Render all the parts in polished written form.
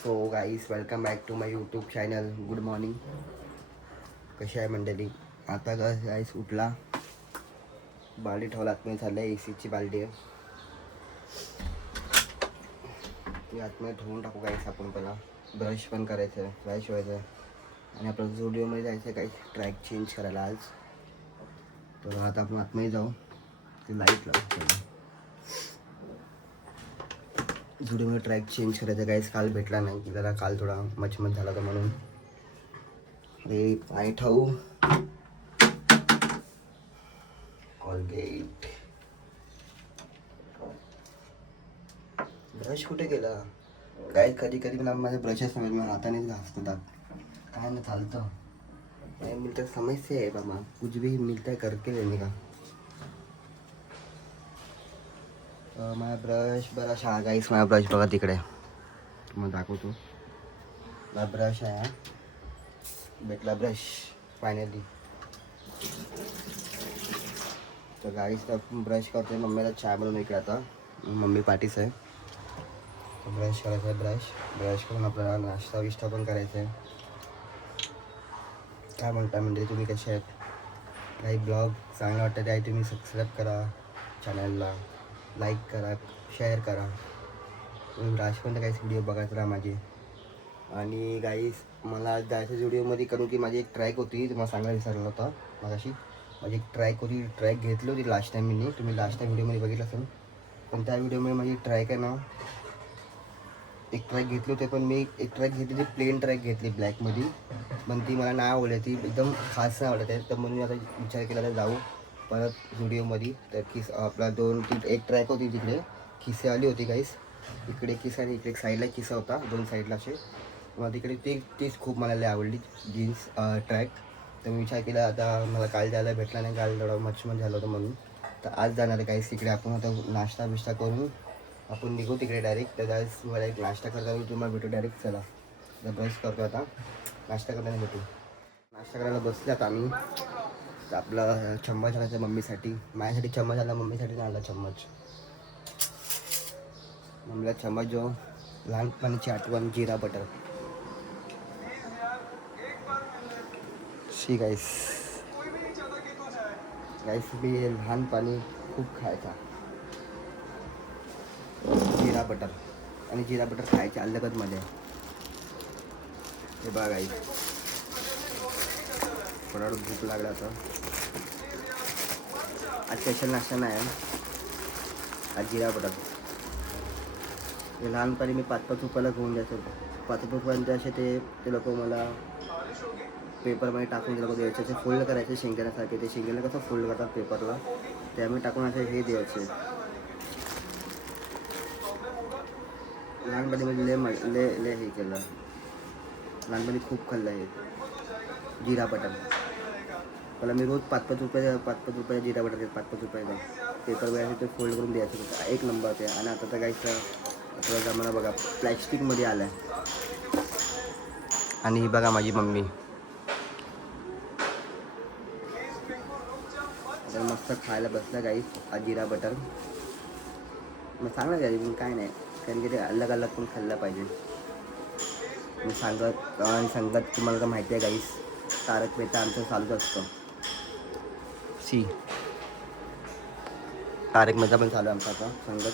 So guys welcome back to my YouTube channel. Good morning. कशी आहे मंडळी? आता गाईस उठला, बाल्टी ठेवला आतमध्ये, झालं ए सीची बाल्टी आहे ती आतमध्ये ठेवून टाकू गाईस. आपण पहिला ब्रश पण करायचं आहे, फ्रेश व्हायचं आहे आणि आपलं झुडिओमध्ये जायचं आहे काही ट्रॅक चेंज करायला आज. तर आता आपण आतमध्ये जाऊ. ती लाईट लावू. झुडिओमध्ये ट्रॅक चेंज करायचं गाईस. काल भेटला नाही की जरा काल थोडा मचमच झाला होता म्हणून. अरे पाय ठेवू. कॉलगेट ब्रश कुठे गेला काय? कधी कधी मला माझे ब्रशेस समज मी हातानेच घासतो दात. काय ना चालतं काय मिळतं, समस्या आहे बाबा. कुछ भी मिळतं करके लेने का. माझा ब्रश बरा शहा गाईस. माझा ब्रश बघा तिकडे, तुम्हाला दाखवतो. माझा ब्रश आहे, भेटला ब्रश फायनली. तर गाईस ब्रश करते. मम्मीला चहा बनवून इकडे आता मम्मी पाठीच आहे. तर ब्रश करायचं आहे. ब्रश करून आपल्याला नाश्ता विष्टा पण करायचं आहे. काय म्हणता म्हणजे तुम्ही कसे आहेत? काही ब्लॉग चांगला वाटतं त्याही तुम्ही सबस्क्राईब करा चॅनलला, लाईक करा, शेअर करा. तुम्ही राजपर्यंत काहीच व्हिडिओ बघत राहा माझे. आणि गाईस मला आज जायचं व्हिडिओमध्ये करून की माझी एक ट्रॅक होती, तुम्हाला सांगायला विसरलं होतं मगाशी. माझी एक ट्रॅक होती, ट्रॅक घेतली होती लास्ट टाईम मी. तुम्ही लास्ट टाईम व्हिडिओमध्ये बघितलं असेल. पण त्या व्हिडिओमध्ये माझी ट्रॅक आहे ना, एक ट्रॅक घेतली होती. पण मी एक ट्रॅक घेतली ती प्लेन ट्रॅक घेतली ब्लॅकमध्ये. पण ती मला नाही आवडली, ती एकदम खास नाही आवडत आहे. तर म्हणून आता विचार केला तर जाऊ परत व्हिडिओमध्ये. तर आपला एक ट्रॅक होती तिकडे खिसे आली होती गाईस. इकडे किस्सा आणि इकडे साईडला किस्सा होता, दोन साईडला असे. मला तिकडे तीच खूप मला लई आवडली जीन्स ट्रॅक. तर मी विचार केला आता मला काल जायला भेटला नाही, काल थोडं मचमच झालं होतं म्हणून. तर आज जाणार आहे गाईस तिकडे. आपण आता नाश्ता बिष्टा करून आपण निघू तिकडे डायरेक्ट. तर गाईस मला एक नाश्ता करता तुम्हाला भेटू डायरेक्ट. चला तर ब्रश करतो आता, नाश्ता करताना भेटू. नाश्ता करायला बसल्यात आम्ही. तर आपला चम्मच आणायचा मम्मीसाठी. माझ्यासाठी चम्मच आला, मम्मीसाठी नाही आला चम्मच. मम्मीला चम्मच जो लहानपणीची आठवण, जिरा बटर. शी गाईस मी लहानपणी खूप खायचा जिरा बटर. आणि जिरा बटर खायचे अलगच मध्ये. हे बघा गाईस, थोडा भूक लागला होता. आज स्पेशल नाश्ता नाही आहे, आज जिरा बटर. लहानपणी मी 5-5 रुपयाला घेऊन जायचो. 5 रुपयांचे असे ते लोक मला पेपरमध्ये टाकून ते लोक द्यायचे. असे फोल्ड करायचे शेंगदाण्यासारखे. ते शेंगदाणा कसं फोल्ड करतात पेपरला, त्यामुळे टाकून असे हे द्यायचे. लहानपणी म्हणजे ले हे केलं. लहानपणी खूप खाल्लं हे जिरा बटर. मला मी रोज 5-5 रुपयाचा जिरा बटर देत. 5-5 रुपयाचा पेपर वगैरे ते फोल्ड करून द्यायचं होतं. एक नंबर ते. आणि आता तर काहीच आपला जमाना बघा प्लॅस्टिकमध्ये आला आहे. आणि ही बघा माझी मम्मी आता मस्त खायला बसला गाईस आज जिरा बटर. मग चांगलं घ्या पण काय नाही, कारण की ते अलग अलग पण खाल्लं पाहिजे. मी सांगत तुम्हाला तर माहिती आहे गाईस, तारक मेहता आमचं चालूच असतं. तारक मेहता पण चालू आहे आमचा आता सांगत.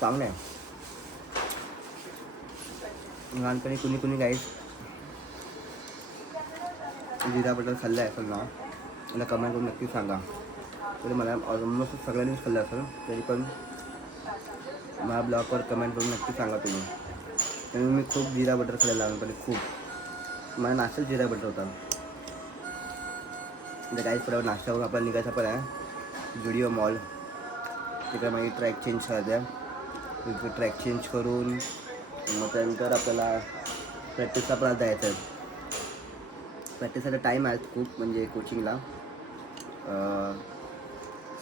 चांगलं आहे. लहानपणी कुणी गाईस जिरा बटर खाल्लं आहे असेल ना, मला कमेंट करून नक्की सांगा. तरी मला ऑलमोस्ट सगळ्यांनीच खाल्लं असेल, तरी पण मला ब्लॉगवर कमेंट करून नक्की सांगा तुम्ही. तरी मी खूप जिरा बटर खाल्लं लहानपणी, खूप. मला नाश्ता जिरा बटर होता. तर काही थोडा नाश्ता करून आपल्याला निघायचा पण आहे जुडिओ मॉल. तिकडे माझी ट्रॅक चेंज करायचं आहे. तिकडे ट्रॅक चेंज करून मग त्यानंतर आपल्याला प्रॅक्टिसला पण जायचं आहे. प्रॅक्टिससाठी टाईम आहे खूप, म्हणजे कोचिंगला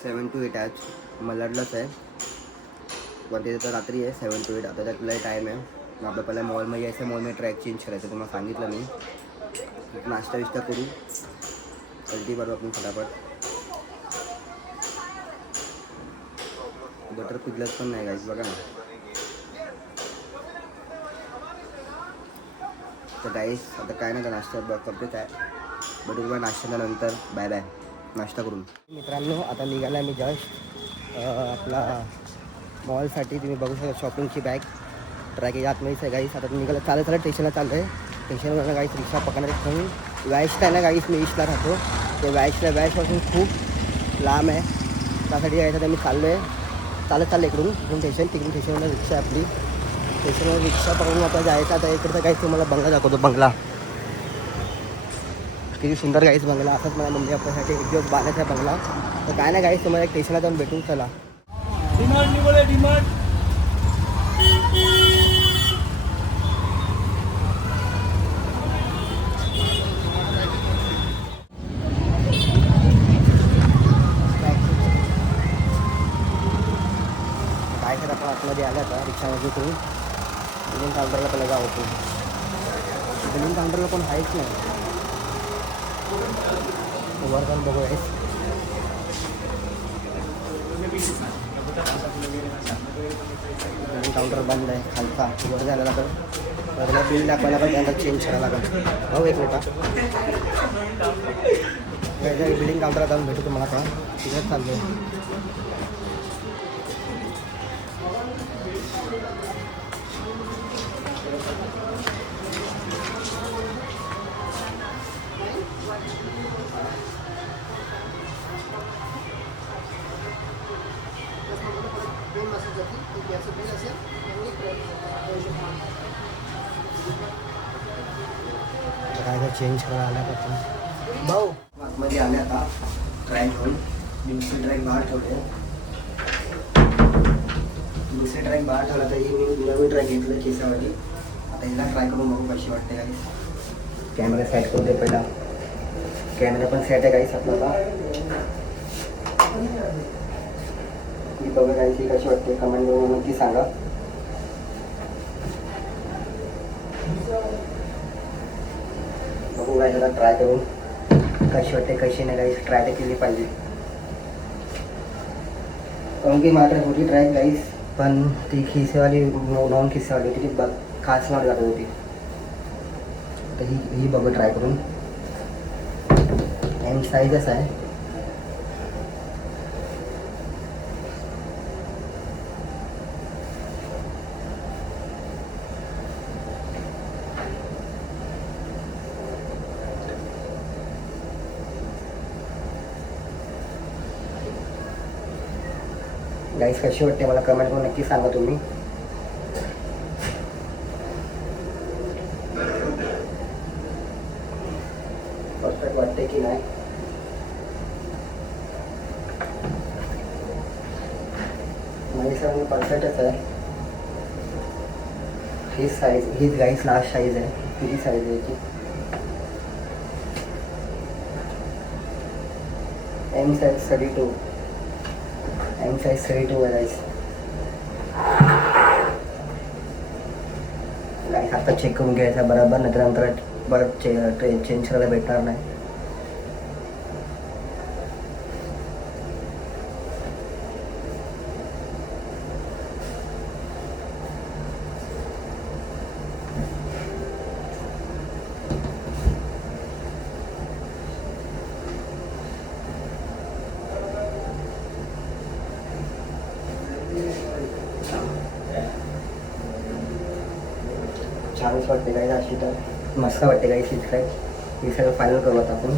7 to 8 आज मलाडलाच आहे. पण ते तर रात्री आहे 7 to 8. आता त्यातला टाईम आहे. मग आपलं पहिला मॉलमध्ये यायचं, मॉलमध्ये ट्रॅक चेंज करायचं. तुम्हाला सांगितलं मी. नाश्ता विष्टा करू, कल्टी करू आपण फटाफट. बटर पिघलत पण नाही गाईस, बघा ना. तर गाईस आता काय नाही, नाश्ता करतो काय, बटून नाश्त्यानंतर बाय बाय, नाश्ता करून. मित्रांनो आता निघाला मी जस्ट आपला मॉलसाठी. तुम्ही बघू शकता शॉपिंगची बॅग ट्रॅक आतमध्येच आहे गाईस. आता निघाला चालत स्टेशनला चाललं आहे. स्टेशनवरनं गाईस रिक्षा पकडणार म्हणून वॅशला आहे ना गाईस, मी ईस्टला राहतो. ते वॅशपासून खूप लांब आहे, त्यासाठी यायचं तर मी चाललो आहे. चाललं इकडून स्टेशन, तिकडून स्टेशनवर रिक्षा आपली. स्टेशनवर रिक्षा पकडून आता जायचं. आता इकडचं गाईस तुम्हाला बंगला दाखवतो. बंगला किती सुंदर गाईस बंगला. असंच मला मम्मी आपल्यासाठी एक दिवस बांधायचा बंगला. तर काय नाही गाईस, तुम्हाला एक स्टेशनला जाऊन भेटून चला. डिमांड काय करत आपण आतमध्ये आल्या आता रिक्षामध्ये करून बिलिंग काउंटरला पहिला जाऊ होतो. बिलिंग काउंटरला पण आहेच नाही, वर जाऊन बघू आहेस. बिलिंग काउंटर बंद आहे खालचा. वर जायला लागेल, बिल दाखवायला पण त्यानंतर चेंज करायला लागेल. भाऊ एक मिनिट, बिलिंग काउंटरला जाऊन भेटू तुम्हाला. आता तिकडेच चाललो आहे. काय चेंज करायला आल्यापासून भाऊ आतमध्ये आले. आता ट्रॅक घेऊन दुसरी ट्रॅक बाहेर ठेवले. दुसरी ट्रॅक बाहेर ठेवला तर ही मी नवीन ट्रॅक घेतलं केसावाली. आता हिला ट्राय करून बघू कशी वाटते गाईस. कॅमेरा सेट करू दे पहिला. कॅमेरा पण सेट आहे गाईस आपल्याला. ही बघा गाईस ही कशी वाटते, कमेंट करून नक्की सांगा. बघू गाईस आता ट्राय करून कशी वाटते कशी नाही गाईस. ट्राय तर केली पाहिजे, कारण की माझ्याकडे होती ट्रॅक गाईस, पण ती खिसेवाली नॉन खिसेवाली होती, ती खास मार जात होती. तर ही बघू ट्राय करून. एम साईजच आहे. गाईस कशी वाटते मला कमेंट करून नक्की सांगा तुम्ही. परफेक्ट वाटते की नाही. माझी सर परफेक्टच आहे. ही साईज, हीच गाईस लास्ट साईज आहे. किती साईज आहे याची, एम साईज 32. एम साईज 32 आहे गाईस. गाईस आता चेक करून घ्यायचा बरोबर, नंतर परत चेंज करायला भेटणार नाही. छानच वाटते गाईस. अशी तर मस्त वाटते गाईस. ही ट्रॅक ही सगळं फायनल करू आता आपण.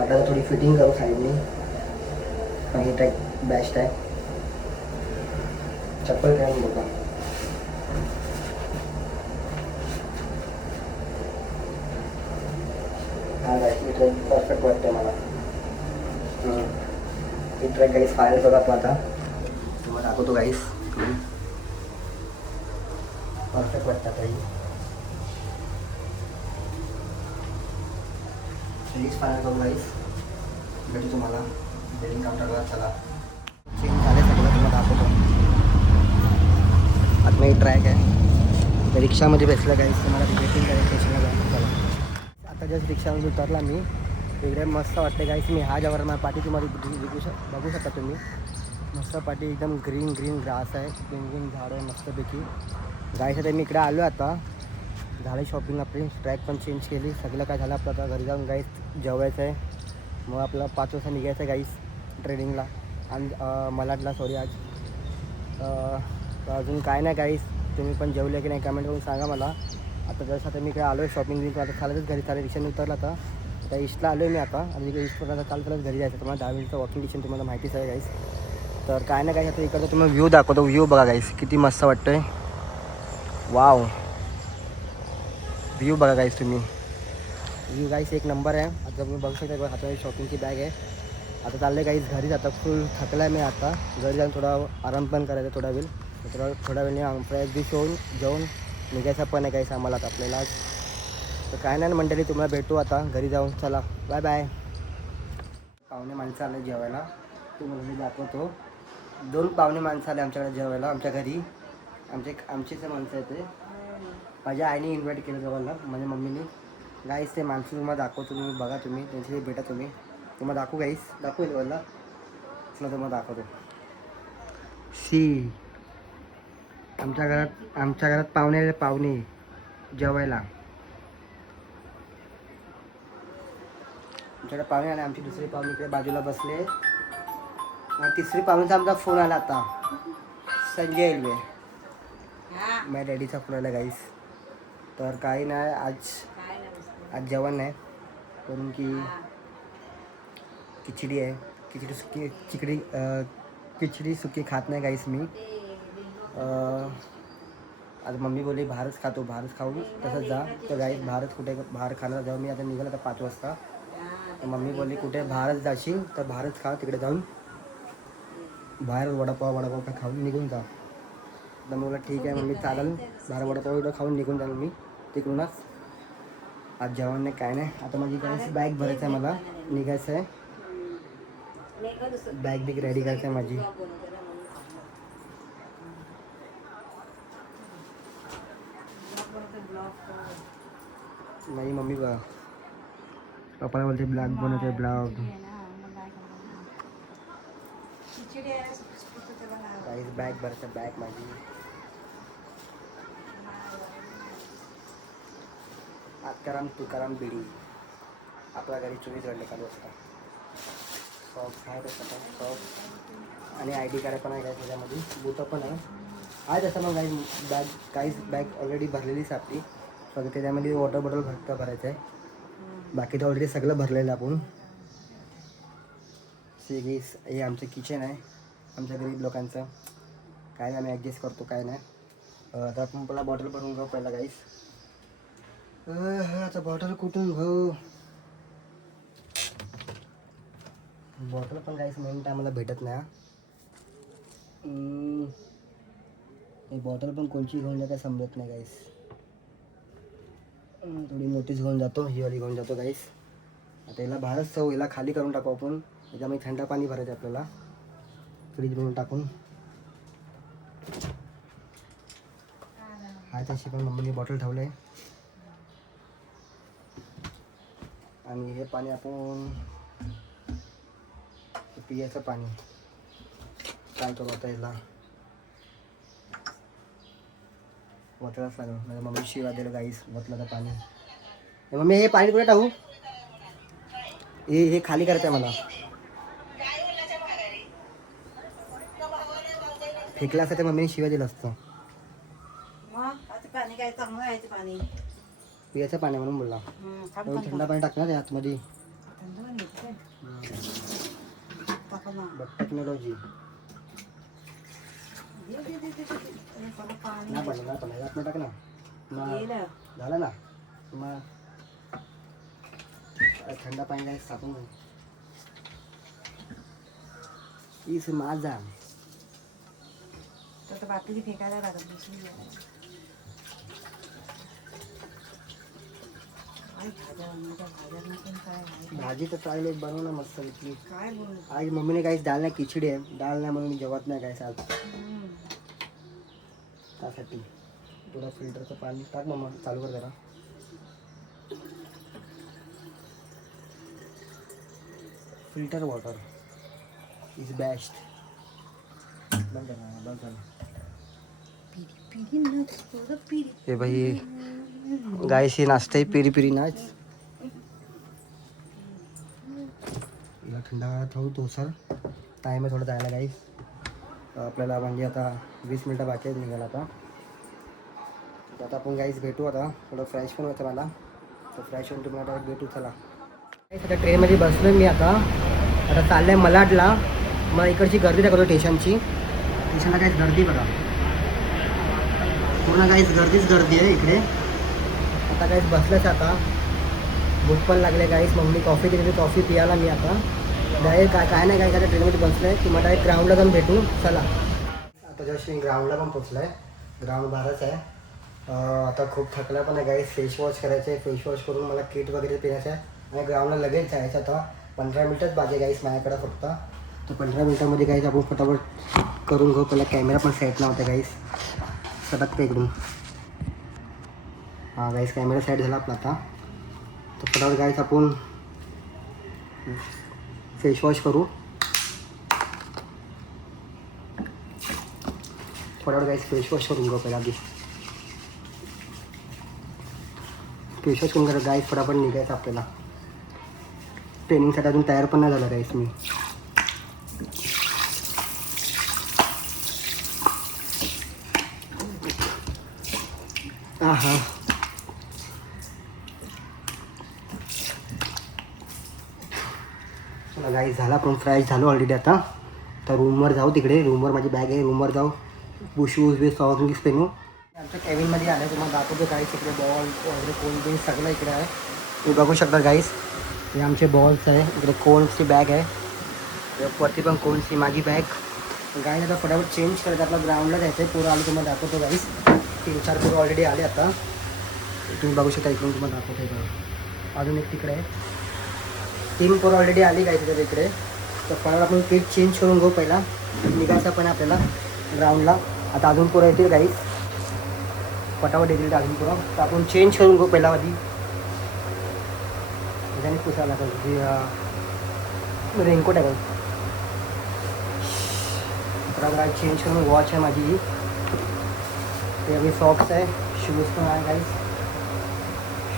आता थोडी फिटिंग करू साईडनी, पण ही ट्रॅक बेस्ट आहे. चप्पल काय बघा. हा गाईस ही ट्रॅक परफेक्ट वाटते मला. ही ट्रॅक गाईस फायनल करू आपण आता. तुम्हाला दाखवतो गाईस. परफेक्ट वाटतं काही. प्लीज फायनल करू गाईस. भेटू तुम्हाला बिलिंग काउंटरवर. चला चेंज झाले सगळं, तुम्हाला दाखवतो. आता मी ट्रॅक आहे, त्या रिक्षामध्ये बसलं गाईस. तुम्हाला वेटिंग करायचं स्टेशनला जाऊन. चला आता जस्ट रिक्षामध्ये उतरला मी. इकडे मस्त वाटते गाईस. मी हा ज्यावर माझ्या पाठी तुम्हाला बघू शकता तुम्ही. मस्त पाठी एकदम ग्रीन ग्रीन ग्रास आहे, ग्रीन ग्रीन झाड आहे मस्तपैकी. गाईस आता मी इकडे आलो आता, झाली शॉपिंग आपली, ट्रॅक पण चेंज केली, सगळं काय झालं आपलं. आता घरी जाऊन गाईस जेवायचं आहे. मग आपला 5 वाजता निघायचं आहे गाईस ट्रेनिंगला आणि मलाडला सॉरी आज. अजून काय नाही गाईस, तुम्ही पण जेवले की नाही कमेंट करून सांगा मला. आता जसं आता मी काय आलो आहे शॉपिंग बिंग, आता चालतच घरी चालेल, रिक्षाने उतरला आता त्या ईस्टला आलो आहे मी आता. आणि ईस्टवर आता चालत घरी जायचं. तुम्हाला 10 मिनिटचं वॉकिंग डिस्टन्स तुम्हाला माहितीच आहे गाईस. तर काय नाही गाईस, आता इकडचं तुम्हाला व्ह्यू दाखवतो. व्ह्यू बघा गाईस किती मस्त वाटतं आहे. वाव, व्ह्यू बघा गाईस तुम्ही, व्ह्यू गाईस एक नंबर आहे. आता तुम्ही बघू शकता हातामध्ये शॉपिंगची बॅग आहे. आता चाललं गाईस घरी जाता, फुल थकला आहे मी आता. घरी जाऊन थोडा आराम पण करायचा थोडा वेळ. थोडा वेळने फ्रेश डिश होऊन जेवून निघायचा पण आहे गाईस आम्हाला आता आपल्याला. तर काय नाही मंडळी, तुम्हाला भेटू आता घरी जाऊन. चला बाय बाय. पाहुणे माणसं आले जेवायला, तुम्हाला मी दाखवतो. 2 पाहुणे माणसं आले आमच्याकडे जेवायला आमच्या घरी. आमचेच माणसं आहेत ते. माझ्या आईने इन्व्हाइट केलं जेवायला, माझ्या मम्मीने. गाईस ते माणसं तुम्हाला दाखवतो, तुम्ही बघा, तुम्ही त्यांची भेटा तुम्ही. तुम्हाला दाखवू गाईस, दाखवू जेवायला चला तुम्हाला दाखवतो. सी आमच्या घरात पाहुणे आले, पाहुणे जेवायला. आमच्याकडे पाहुणे आले, आमची दुसरी पाहुणे इकडे बाजूला बसले. आणि तिसरी पाहुणीचा आमचा फोन आला आता, संजय येल्वे, माझ्या डॅडीचा फोन आला गाईस. तर काही नाही, आज जेवण नाही, कारण की खिचडी आहे. खिचडी सुकी खात नाही गाईस मी. आज मम्मी बोलली बाहेरच खाऊन तसंच जा. तर गाईस बाहेरच कुठे बाहेर खाणार जाऊ मी. आता निघालं आता 5 वाजता. तर मम्मी बोलली कुठे बाहेरच जाशील तर बाहेरच खा, तिकडे जाऊन बाहेर वडापाव काय खाऊन निघून जा. तर मला ठीक आहे मम्मी चालेल, बाहेर वडापाव खाऊन निघून जाईल मी तिकडूनच. आज जेवण नाही काय नाही. आता माझी गाईस बॅग भरायचं आहे, मला निघायचं आहे. बॅग बिग रेडी करायचं आहे माझी. माझी मम्मी बघा, पप्पाला बोलते ब्लॉग बनवते ब्लॉग. गाईस बॅग भरायचं, बॅग माझी. आत्काराम तुकाराम बिडी, आपल्या घरी 24 घंटे चालू असतात. सॉक्स आहे सॉक्स आणि ID कार्ड पण आहे काय त्याच्यामध्ये, बुटं पण आहे तसं. मग बॅग ऑलरेडी भरलेलीच आपली. फक्त त्याच्यामध्ये वॉटर बॉटल भरायचं आहे. बाकी तर ऑलरेडी सगळं भरलेलं आपण. सीगीस हे आमचं किचन आहे आमच्या गरीब लोकांचं. काय नाही आम्ही ॲडजस्ट करतो, काय नाही. आता आपण पहिला बॉटल भरून घेऊ पहिला गाईस. आता बॉटल कुठून घेऊ, बॉटल पण गाईस मेन टायमाला भेटत नाही. ही बॉटल पण कोणची घेऊन जाते समजत नाही गाईस. थोडी मोठीच घेऊन जातो, ही वाली घेऊन जातो गाईस. आता याला बाहेरच जाऊ, याला खाली करून टाकू आपण. याच्यामध्ये थंड पाणी भरायचं आपल्याला फ्रीजमधून टाकून. हा तशी पण मम्मीने बॉटल ठेवलं आहे. आणि हे पाणी आपण पियाचं पाणी काय करू आता, याला वतलाच लागलं. माझ्या मम्मी शिवा दिलं गाईस, वतलं तर पाणी. मम्मी हे पाणी कुठे टाकू, हे खाली करायचं आहे मला. फेकलं असतं तर मम्मीने शिवा दिलं असतं. पियाचं पाणी म्हणून बोलला. थंड पाणी टाकणार आहे आतमध्ये. टेक्नॉलॉजी नाही पडलं आतमध्ये टाक ना. झालं ना मग थंड पाणी काय टाकून इस माझा तर बाकी फेकायला लागत. भाजी तर चालेल एक बनव ना मस्त इथली. आज मम्मीने काहीच डाळ नाही, खिचडी आहे. डाळ नाही म्हणून मी जेवत नाही काहीच आज. त्यासाठी थोडं फिल्टरचं पाणी टाक मम्मा, चालू कर जरा. Filter water is best. हे भाई गाईस ही नाचते पिरी पिरी नाच. थंडा थोडं तोसर टाईम आहे थोडं जायला गाईस. आपल्याला म्हणजे आता 20 मिनटं बाकी आहेत निघायला आता. आता आपण गाईस भेटू. आता थोडं फ्रेश पण होतं मला, तर फ्रेश होऊन तुम्हाला भेटू. चला आता ट्रेनमध्ये बसलो मी. आता चाललं आहे मलाडला. मला इकडची गर्दी दाखवतो स्टेशनला. काहीच गर्दी बघा, पूर्ण काहीच गर्दी आहे इकडे. आता काहीच बसलंच. आता भूक पण लागले गाईस. मग मी कॉफी दिली, कॉफी पियाला मी आता डायरेक्ट काय नाही काय ट्रेनमध्ये बसलं आहे. तुम्हाला डायरेक्ट ग्राउंडला जाऊन भेटू. चला आता जस्ट मी ग्राउंडला पण पोचलो आहे. ग्राउंड बारच आहे. आता खूप थकला पण आहे गाईस. फेस वॉश करायचं आहे. फेस वॉश करून मला किट वगैरे पिण्याचं आहे आणि ग्राउंडला लगेच जायचं. आता 15 मिनटच बाजे गाईस माझ्याकडे फक्त. तर 15 मिनटामध्ये गाईस आपण फटाफट करून घेऊ. पहिला कॅमेरा पण सेट नव्हता गाईस. सतत पे इकडून. हां गाईस कॅमेरा सेट झाला आपला आता. तर फटाफट गाईस आपण फेस वॉश करू. फटाफट गाईस फेस वॉश करून घेऊ पहिला आधी. फेस वॉश करून करा गाईस. फटाफट निघायचं आपल्याला. ट्रेनिंगसाठी अजून तयार पण नाही झाला गाईस मी. हां चला गाईस झाला पण फ्रेश झालो ऑलरेडी. आता तर रूमवर जाऊ. तिकडे रूमवर माझी बॅग आहे. रूमवर जाऊ. शूज बी सॉक्स बीस पेनू. आमच्या केबिनमध्ये आलं. तुम्हाला दाखवतो गाईस. इकडे बॉल वगैरे कोण बिन सगळं इकडे आहे. तुम्ही बघू शकता गाईस. हे आमचे बॉल्स आहे. इकडे कोन्सची बॅग आहे. वरती पण कोन्सची माझी बॅग. गाईस आता फटाफट चेंज करायचं. आपला ग्राउंडला जायचं आहे. पोरं आले तुम्हाला दाखवतो गाईस. 3-4 पोरं ऑलरेडी आले आता. तुम्ही बघू शकता. इकडून तुम्हाला दाखवतो आहे. अजून एक तिकडे आहे. 3 पोरं ऑलरेडी आली गाईस इकडे. तर फटाफट आपण किट चेंज करून घेऊ. पहिला निघायचं पण आपल्याला ग्राउंडला. आता अजून पोरं येतील गाईस. फटाफट येतील अजून पोरं. तर आपण चेंज करून घेऊ पहिला आधी. त्याच्याने पुसायला लागेल. रेनकोट आहे बघ. फटाफट चेंज करून. वॉच आहे माझी. ते अभी सॉक्स आहे. शूज पण आहे गाईस.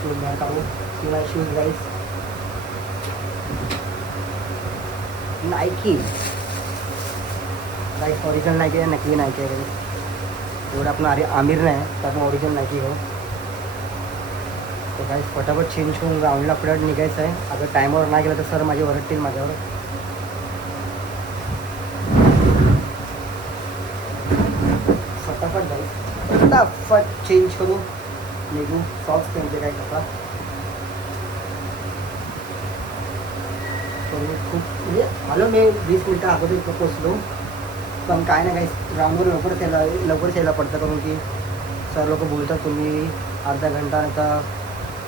शूज बाहेर काढू. ती माझे शूज गाईस. नायकी गाईस. ओरिजिनल नायकी आहे. नकली नायकी आहे गाईस. एवढं आपण आमिर नाही तर आपण ओरिजिनल नायकी हो. तर गाईस फटाफट चेंज करून ग्राउंडला आपल्याला निघायचं आहे. अगर टायमावर नाही गेलं तर सर माझे ओरडतील माझ्यावर. फटाफट गाईस फटाफट चेंज करू निघू. सॉक्स त्यांचे काय करतात. खूप म्हणजे आलो मी 20 मिनटं अगोदर इथं पोचलो. पण काय नाही काही ग्राउंडवर लवकरच यायला पडतं. कारण की सर लोक बोलतात तुम्ही अर्धा घंटा नाही तर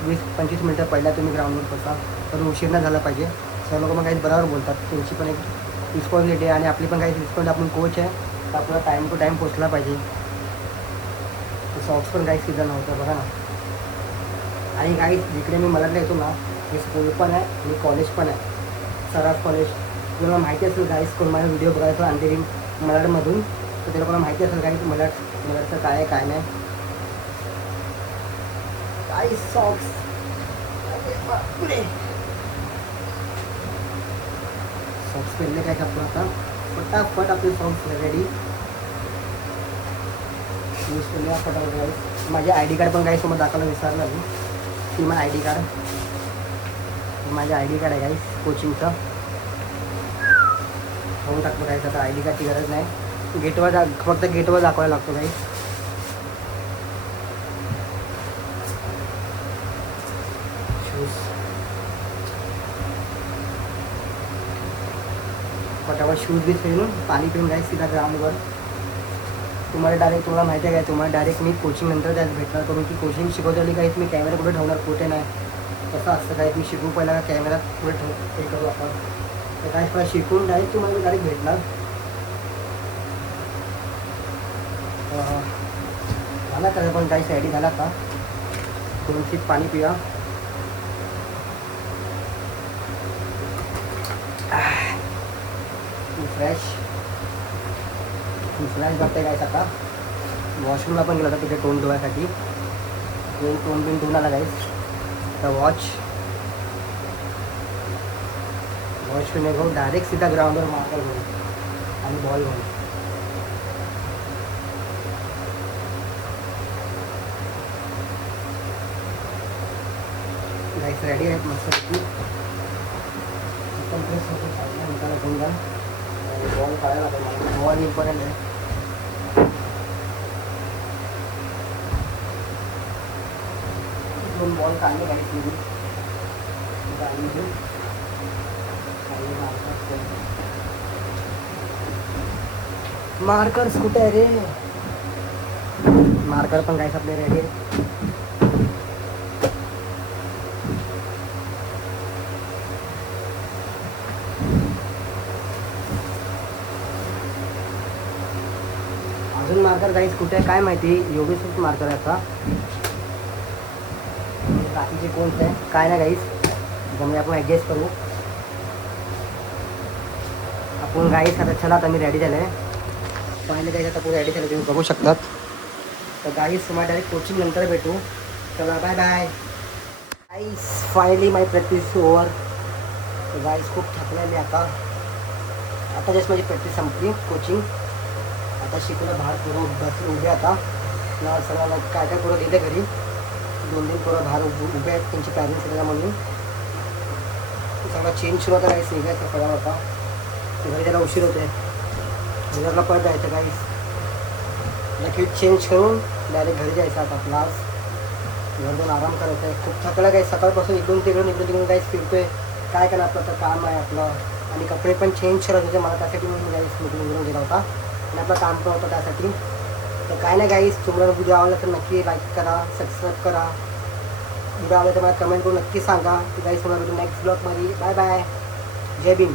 20-25 मिनटं पहिला तुम्ही ग्राउंडवर पोचा. तर उशीर नाही झाला पाहिजे. सर लोक मग काही बरोबर बोलतात. त्यांची पण एक रिस्पॉन्सिबिलिटी आहे आणि आपली पण काही रिस्पॉन्स. आपण कोच आहे तर आपल्याला टाईम टू टाईम पोचला पाहिजे. सॉक्स पण काही सीझन नव्हतं बघा ना. आणि काही जिकडे मी मला येतो ना हे स्कूल पण आहे आणि कॉलेज पण आहे. सराफ कॉलेज. तुम्हाला माहिती असेल गाईस. कोण माझा व्हिडिओ बघायचा अंधेरी मलाडमधून तर ते लोकांना माहिती असेल गाईस मलाडचं काय आहे काय नाही. काय सॉक्स सॉक्स पहले काय करतो आता फटाफट आपले सॉक्स रेडी. यूज केले फटाफट गाईस. माझे ID कार्ड पण गाईस सोबत दाखवायला विसरलं मी. ती मला ID कार्ड. माझं ID कार्ड आहे गाईस कोचिंगचं. होऊन टाकतो गाईस. आता ID कार्डची गरज नाही. गेटवर फक्त गेटवर दाखवायला लागतो गाईस. शूज फटाफट शूज बी फिरून पाणी पिऊन गाईस सीधा ग्राउंडवर. तुम्हाला माहिती आहे काय. तुम्हाला डायरेक्ट मी कोचिंग नंतर त्यात भेटणार. करून की कोचिंग शिकवताना काहीच मी कॅमेरा कुठे ठेवणार कुठे नाही. कसं असतं काय मी शिकू पहिला कॅमेरा पुढे हे करू आपण. तर काय मला शिकून डायरेक्ट तुम्हाला डायरेक्ट भेटणार. झाला का पण काही साईडी झाला का. 2 सीप पाणी पिया. फ्रेश फ्लॅश बघताय गाईस. आता वॉशरूमला पण गेला होता तिथे तोंड धुवायसाठी. तोंड बिन धुवून आला गाईस. आता वॉच पिने घेऊन डायरेक्ट सीधा ग्राउंडवर मारकर घेऊन आणि बॉल घेऊन. गाईस रेडी आहेत मस्तपैकी. निकाला घेऊन जा. बॉल काढायला लागेल. बॉल इम्पॉर्टंट आहे. दोन बॉल काढले गाईस मी. मार्कर कुठे आहे रे. मार्कर पण गाईस आपले रेडी आहे. अजून मार्कर गाईस कुठे आहे काय माहिती. योगेश मार्कर आहे आता. बाकीचे कोणते आहे काय नाही गाईस. त्यामुळे आपण ॲडजस्ट करू. आपण गाईस आता चला आता मी रेडी झालं आहे. फायनली गाईस आता पूर्ण रेडी झालं तुम्ही बघू शकतात. तर गाईस तुम्हाला डायरेक्ट कोचिंग नंतर भेटू. चला बाय बाय गाईस. फायनली माय प्रॅक्टिस ओव्हर. तर गाईस खूप थकलं मी आता. जस्ट माझी प्रॅक्टिस संपली. कोचिंग आता शिकवलं. बाहेर पोरं बस उभे आता. सगळ्यांना काय काय पोरं दिले घरी. 2-3 पोरं बाहेर उभे आहेत. त्यांचे पॅरेंट्स त्याच्या म्हणून सगळा चेंज सुरू होता. गाईस निघायचा पडा होता. घरी त्याला उशीर होते. घरला परत जायचं गाईस. नक्की चेंज करून डायरेक्ट घरी जायचं आता. क्लास घर जाऊन आराम करायचा आहे. खूप थकला गाईस. सकाळपासून इकडून तिकडून गाईस फिरतोय. काय करणार आपलं तर काम आहे आपलं. आणि कपडे पण चेंज करत होते मला. त्यासाठी मी गाईस निघून गेला होता. आणि आपलं काम पण होतं त्यासाठी. तर काय नाही गाईस. तुम्हाला व्हिडिओ आवडला तर नक्की लाईक करा, सबस्क्राईब करा. व्हिडिओ आवडला तर मला कमेंट करून नक्की सांगा. की गाईस मला भेटू नेक्स्ट ब्लॉगमध्ये. Bye bye. जय भीम.